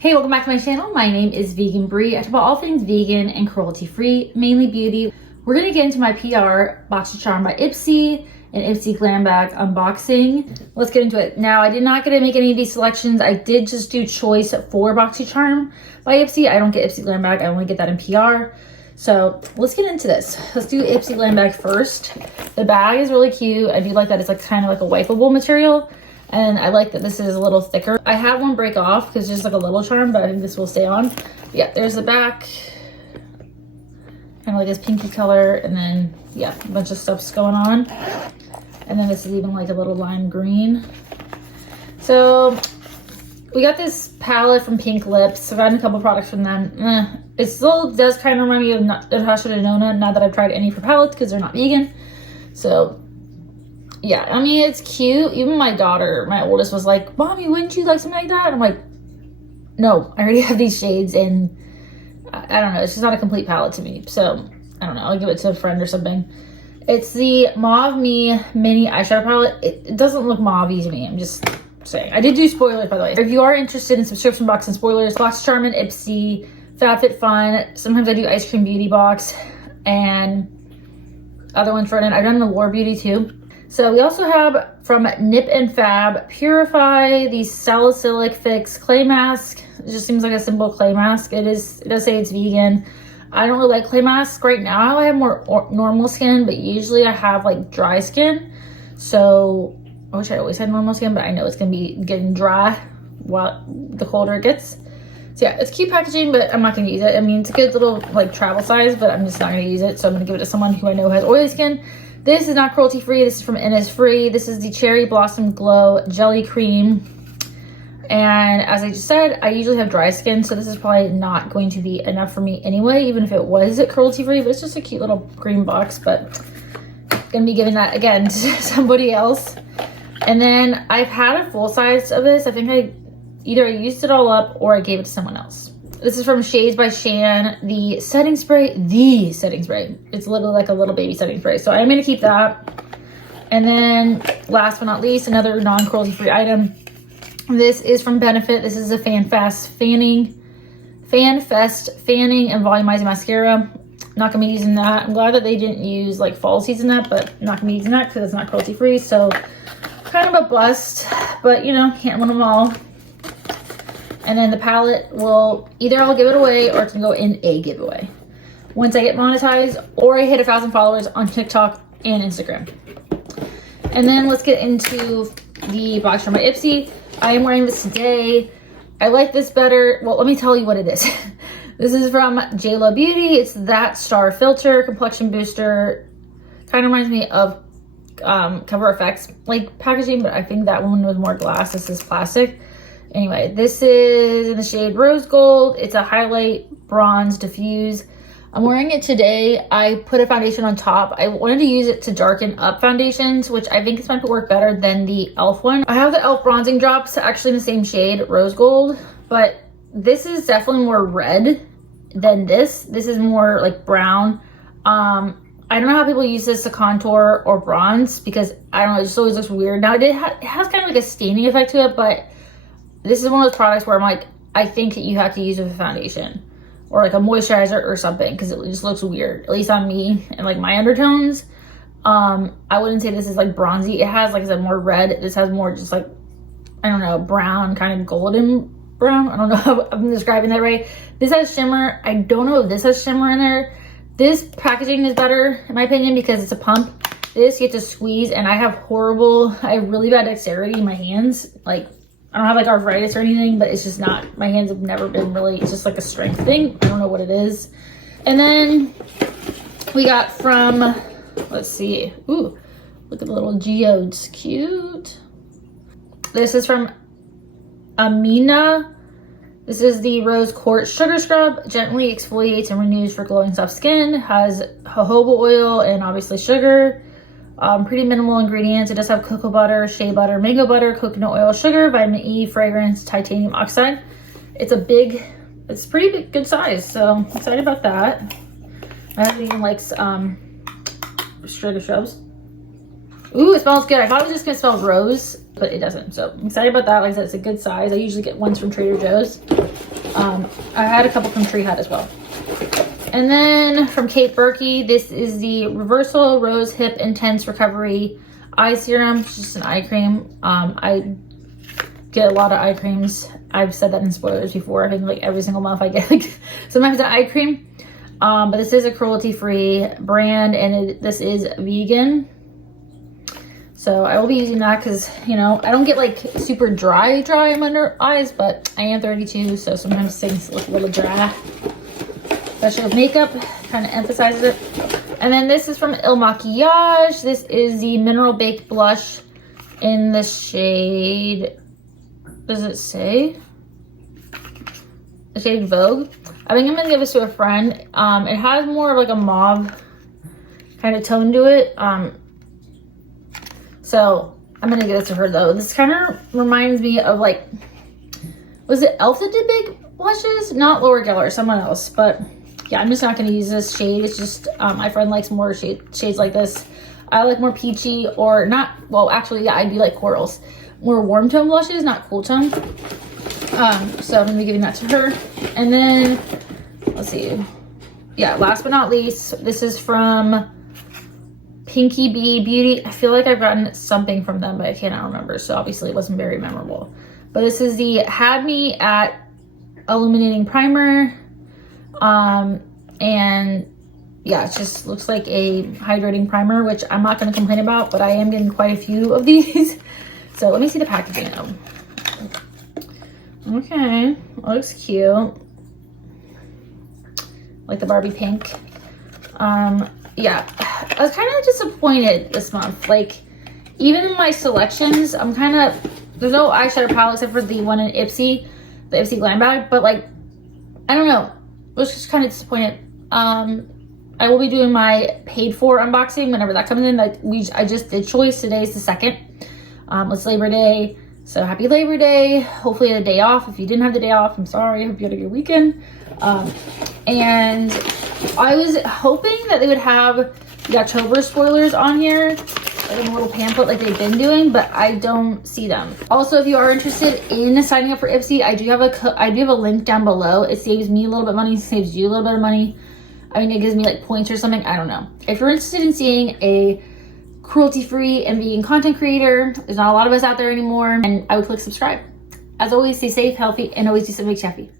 Hey, welcome back to my channel. My name is Vegan Brie. I talk about all things vegan and cruelty-free, mainly beauty. We're gonna get into my PR, Boxycharm by Ipsy and Ipsy Glam bag unboxing. Let's get into it. Now, I did not get to make any of these selections. I did just do choice for Boxycharm by Ipsy. I don't get Ipsy Glam bag. I only get that in PR. So let's get into this. Let's do Ipsy Glam bag first. The bag is really cute. I do like that it's like kind of like a wipeable material. And I like that this is a little thicker. I had one break off because it's just like a little charm, but I think this will stay on. But yeah, there's the back. Kind of like this pinky color. And then, yeah, a bunch of stuff's going on. And then this is even like a little lime green. So we got this palette from Pink Lips. I've gotten a couple products from them. It still does kind of remind me of Natasha Denona, now that I've tried any for palettes because they're not vegan. So yeah, I mean, it's cute. Even my daughter, my oldest, was like, Mommy, wouldn't you like something like that? And I'm like, no, I already have these shades, and I don't know. It's just not a complete palette to me. So I don't know. I'll give it to a friend or something. It's the Mauve Me Mini Eyeshadow Palette. It doesn't look mauve-y to me. I'm just saying. I did do spoilers, by the way. If you are interested in subscription box and spoilers, Boxycharm and Ipsy, FabFitFun. Sometimes I do Ice Cream Beauty Box and other ones for it. I've done the Lore Beauty too. So we also have from Nip and Fab Purify the Salicylic Fix Clay Mask. It just seems like a simple clay mask. It does say it's vegan. I don't really like clay masks right now. I have more normal skin, but usually I have like dry skin. So I wish I always had normal skin, but I know it's gonna be getting dry while the colder it gets. So yeah, it's cute packaging, but I'm not gonna use it. I mean, it's a good little like travel size, but I'm just not gonna use it. So I'm gonna give it to someone who I know has oily skin. This is not cruelty free. This is from Innisfree. This is the Cherry Blossom Glow Jelly Cream. And as I just said, I usually have dry skin, so this is probably not going to be enough for me anyway, even if it was cruelty free. But it's just a cute little green box, but I'm gonna be giving that again to somebody else. And then I've had a full size of this. I think I used it all up or I gave it to someone else. This is from Shades by Shan, the setting spray. It's literally like a little baby setting spray. So I'm gonna keep that. And then last but not least, another non-cruelty free item. This is from Benefit. This is a FanFest fanning and volumizing mascara. Not gonna be using that. I'm glad that they didn't use like fall season that, but not gonna be using that because it's not cruelty free. So kind of a bust, but you know, can't win them all. And then the palette will either I'll give it away or it's gonna go in a giveaway once I get monetized or I hit 1,000 followers on TikTok and Instagram. And then let's get into the Boxycharm by Ipsy. I am wearing this today. I like this better. Well, let me tell you what it is. This is from JLo Beauty. It's that Star Filter Complexion Booster. Kind of reminds me of Cover FX like packaging, but I think that one was more glass. This is plastic. Anyway, this is in the shade Rose Gold. It's a highlight bronze diffuse. I'm wearing it today. I put a foundation on top. I wanted to use it to darken up foundations, which I think this might work better than the e.l.f. one. I have the e.l.f. bronzing drops actually in the same shade, Rose Gold, but this is definitely more red than this. This is more like brown. I don't know how people use this to contour or bronze because I don't know, it just always looks weird. Now it has kind of like a staining effect to it, but this is one of those products where I'm like, I think you have to use it with a foundation or like a moisturizer or something because it just looks weird, at least on me and like my undertones. I wouldn't say this is like bronzy. It has, like I said, more red. This has more just like, I don't know, brown, kind of golden brown. I don't know if I'm describing that right. This has shimmer. I don't know if this has shimmer in there. This packaging is better in my opinion because it's a pump. This you have to squeeze, and I have really bad dexterity in my hands. Like, I don't have like arthritis or anything, but it's just not, my hands have never been really, it's just like a strength thing. I don't know what it is. And then we got from, let's see. Ooh, look at the little geodes, cute. This is from Amina. This is the Rose Quartz Sugar Scrub. Gently exfoliates and renews for glowing soft skin. Has jojoba oil and obviously sugar. Pretty minimal ingredients. It does have cocoa butter, shea butter, mango butter, coconut oil, sugar, vitamin E, fragrance, titanium oxide. It's pretty big, good size, so I'm excited about that. My husband even likes sugar scrubs. Ooh, it smells good. I thought it was just gonna smell rose, but it doesn't. So I'm excited about that. Like I said, it's a good size. I usually get ones from Trader Joe's. I had a couple from Tree Hut as well. And then from Kate Berkey, this is the Reversal Rose Hip Intense Recovery Eye Serum. It's just an eye cream. I get a lot of eye creams. I've said that in spoilers before. I think like every single month I get like sometimes an eye cream. But this is a cruelty-free brand, and this is vegan. So I will be using that because, you know, I don't get like super dry under eyes, but I am 32, so sometimes things look a little dry. Especially with makeup, kind of emphasizes it. And then this is from Il Makiage. This is the Mineral Baked Blush in the shade, does it say? The shade Vogue. I think I'm gonna give this to a friend. It has more of like a mauve kind of tone to it. So I'm gonna give this to her though. This kind of reminds me of like, was it Elf that did big blushes? Not Laura Geller, someone else. But yeah, I'm just not gonna use this shade. It's just, my friend likes more shades like this. I like more peachy or not, well actually yeah, I do like corals. More warm tone blushes, not cool tone. So I'm gonna be giving that to her. And then, let's see. Yeah, last but not least, this is from Pinky Bee Beauty. I feel like I've gotten something from them, but I cannot remember. So obviously it wasn't very memorable. But this is the Had Me at Illuminating Primer. And yeah, it just looks like a hydrating primer, which I'm not going to complain about, but I am getting quite a few of these. So let me see the packaging though. Okay, looks cute. Like the Barbie pink. Yeah, I was kind of disappointed this month. Like, even in my selections, I'm kind of, there's no eyeshadow palette except for the one in Ipsy, the Ipsy Glam bag, but like, I don't know. I was just kind of disappointed. I will be doing my paid for unboxing whenever that comes in. Like I just did Choice. Today is the 2nd. It's Labor Day. So happy Labor Day. Hopefully a day off. If you didn't have the day off, I'm sorry. I hope you had a good weekend. And I was hoping that they would have the October spoilers on here, like in a little pamphlet like they've been doing, but I don't see them. Also, if you are interested in signing up for Ipsy, I do have a link down below. It saves me a little bit of money, saves you a little bit of money. I mean, it gives me like points or something. I don't know. If you're interested in seeing a cruelty-free and vegan content creator, there's not a lot of us out there anymore, and I would click subscribe. As always, stay safe, healthy, and always do something that makes you happy.